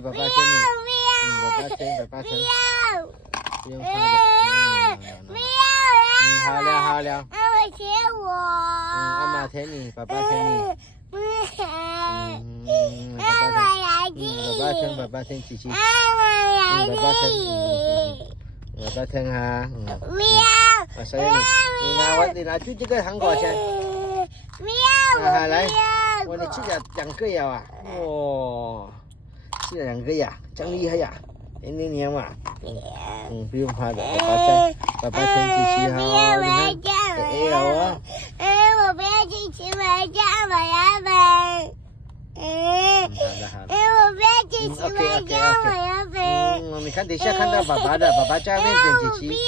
你，爸爸牵你。爸爸牵，爸爸牵。不用擦的。好了好了。妈妈牵我。妈妈牵你，爸爸牵你。妈妈来亲。爸爸牵琪琪。妈妈来爸爸牵。爸爸牵哈。不要。所以你拿去这个韩国先。不要。来，我你吃了2个呀啊！哇，吃了2个呀，真厉害呀！你嘛，不用怕的，爸爸牵琪琪哈，你看，有啊。我不要去吃麻将，我要粉。好的。我不要去吃麻将，我要粉。你看等一下看到爸爸的，爸爸在那边点琪琪。不要。